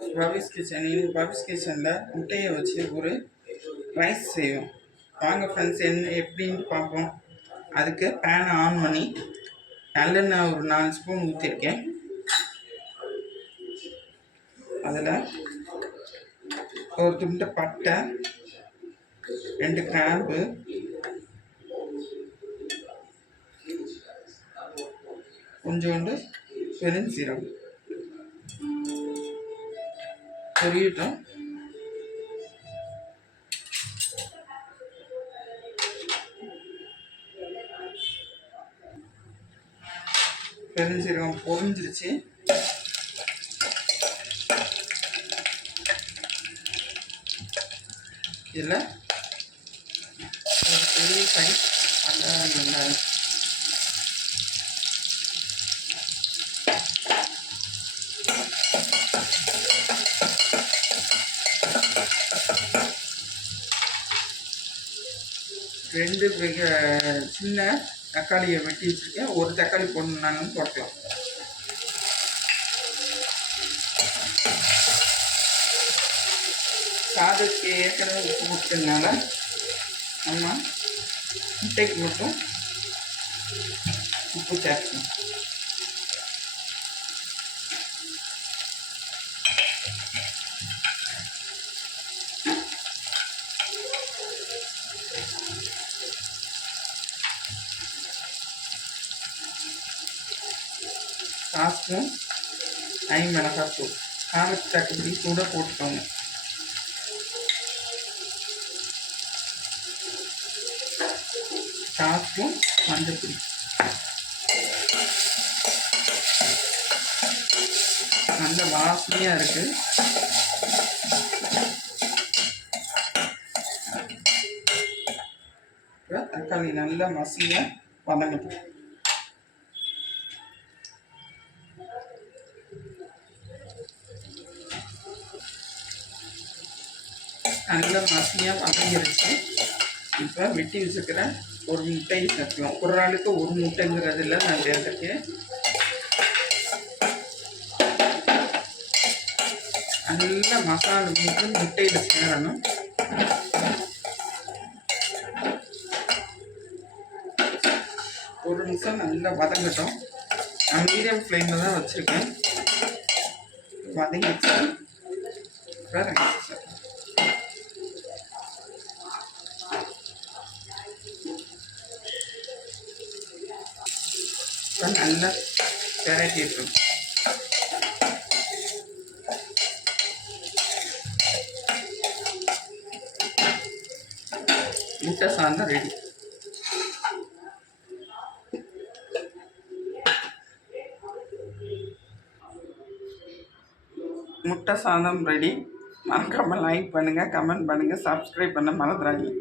பவிஸ் kitchen. பவிஸ் கிச்சனில் முட்டையை வச்சு ஒரு ரைஸ் செய்வோம். வாங்க ஃப்ரெண்ட்ஸ், எப்படின்ட்டு பார்ப்போம். அதுக்கு பேனை ஆன் பண்ணி நல்லெண்ணெய் ஒரு 4 ஸ்பூன் ஊற்றிருக்கேன். அதில் ஒரு துண்டு பட்டை, 2 கிராம்பு, கொஞ்சோண்டு பெருஞ்சீரகம் பொரியட்டும். பெருஞ்சீரகம் பொரிஞ்சிருச்சு. இதில் ஒரு பெரிய சைஸ் வெங்காயம், ரெண்டு சின்ன தக்காளியை வெட்டி வச்சுருக்கேன். ஒரு தக்காளி போடணுன்னாலும் போட்டலாம். சாதத்துக்கு ஏற்கனவே உப்பு போட்டதுனால நம்ம முட்டைக்கு மட்டும் உப்பு சேர்க்கணும். சாஸ்பூன் மிளகாத்தூள், காரத்துக்கு தக்கபடி கூட போட்டுக்கோங்க. சாஸ்பூன் மஞ்சள், நல்ல வாசனையாக இருக்குது. தக்காளி நல்லா மசிய வதங்கட்டும். நல்லா மசியாக வதங்கிருச்சு. இப்போ வெட்டி வச்சுக்கிற ஒரு முட்டையை சேர்க்கலாம். ஒரு ஆளுக்கு ஒரு முட்டைங்கிறதுல நான் சேர்த்துருக்கேன். நல்லா மசாலா வந்து முட்டையில் சேரணும். ஒரு நிமிஷம் நல்லா வதங்கட்டும். நான் மீடியம் ஃப்ளேமில் தான் வச்சுருக்கேன். வதங்கிச்சு. நல்லா பெரட்டிடும். முட்டை சாதம் ரெடி. முட்டை சாதம் ரெடி. மறக்காமல் லைக் பண்ணுங்கள், கமெண்ட் பண்ணுங்கள், சப்ஸ்கிரைப் பண்ண மறந்துடாதீங்க.